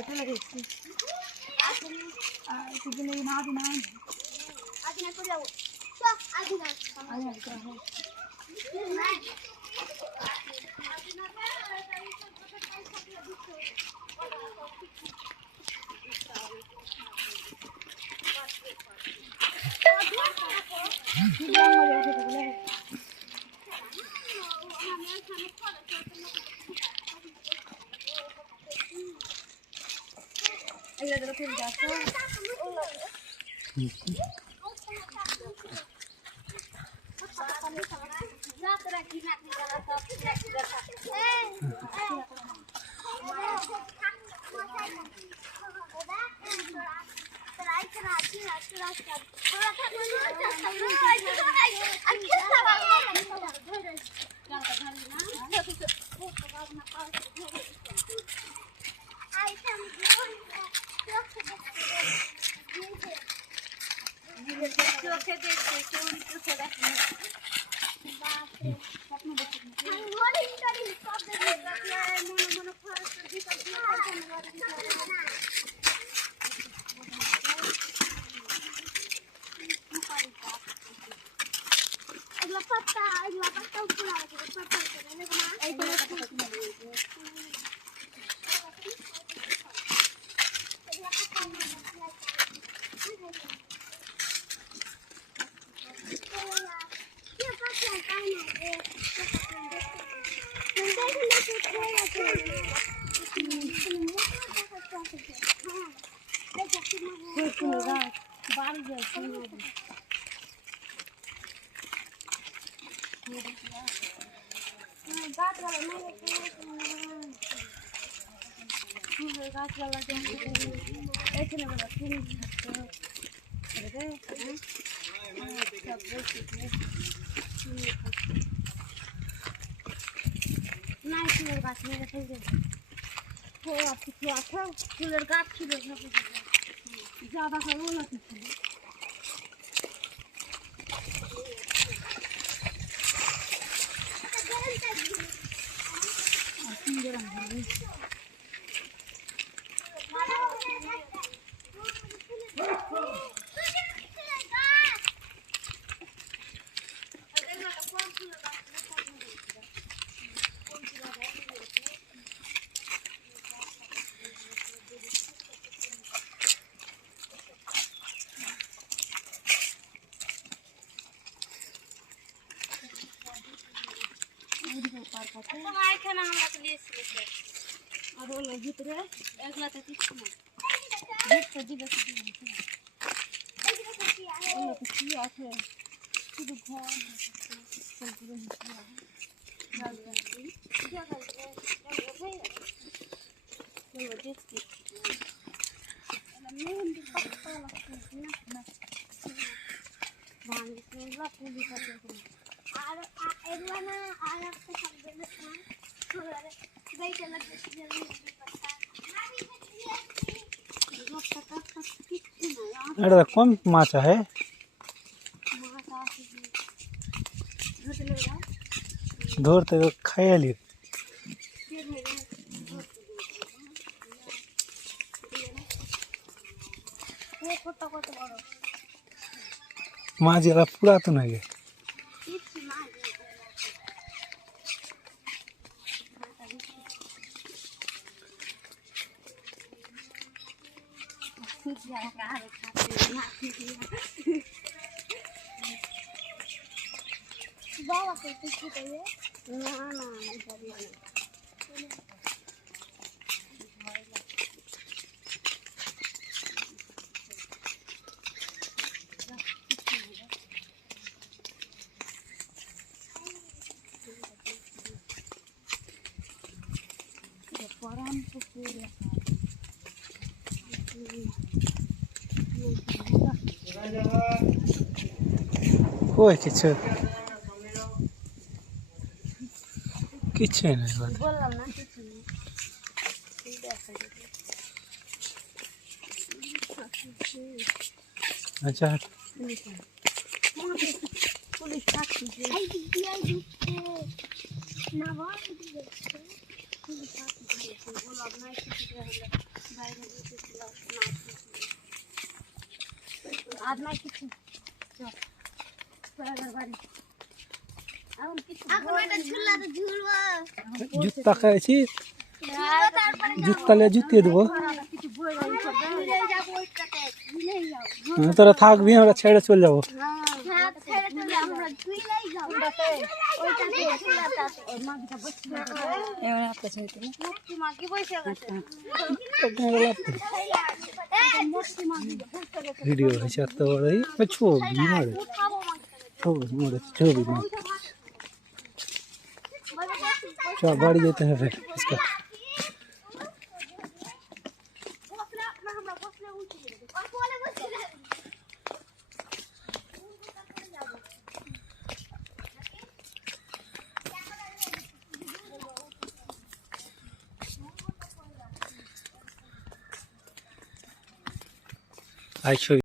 চলে গেছি না দিন আদিনা করে যাবো আদিনা ফুলের গাছ ফুলের গাছ ছিল জাদা খাবো না কিছু এখানে আমরা আর ওর ভিতরে একলাতে কিছু না কি আছে শুধু ঘর এটা কোন মাছ है ধরতে খাইয়ালি মাছ এরা পুরাতন হয়ে গেছে बाबा को कुछ चाहिए ना ना कोई কিছু কিছু না বললাম না কিছু আচ্ছা পুলিশ থাকছে এই দিয়াই দিচ্ছে না ভাই দিচ্ছে পুলিশ থাকছে বললাম না কিছু হলো বাইরে বসেছিল, আর নাই কিছু। চল, সোহেলের বাড়ি। এখন একটা ঝুলাতে ঝুলবো। জুতা খাইছি, জুতালে জুতিয়ে দেবো। কিছু বই রই করবে। মিলে যাবো ওইটাতে, মিলেই যাও। তোরা থাকবি, আমরা ছেড়ে চলে যাবো। হ্যাঁ, ছেড়ে চলে আমরা মিলেই যাবো। ওইটাতে ঝুলাতে। ওই মাগিটা বসে আছে। এবার একটা ছেড়ে দিলে। মুক্তি মাগি বসে গেছে। এই মুক্তি মাগি বসে গেছে। ভিডিও হয়েছে এত বড়ই, ছবি মারে, উঠাবো মাগিটাকে। ছবি মারে, ছবি মারে। চ বাড়ি যেতে হবে আজকে। আই ছবি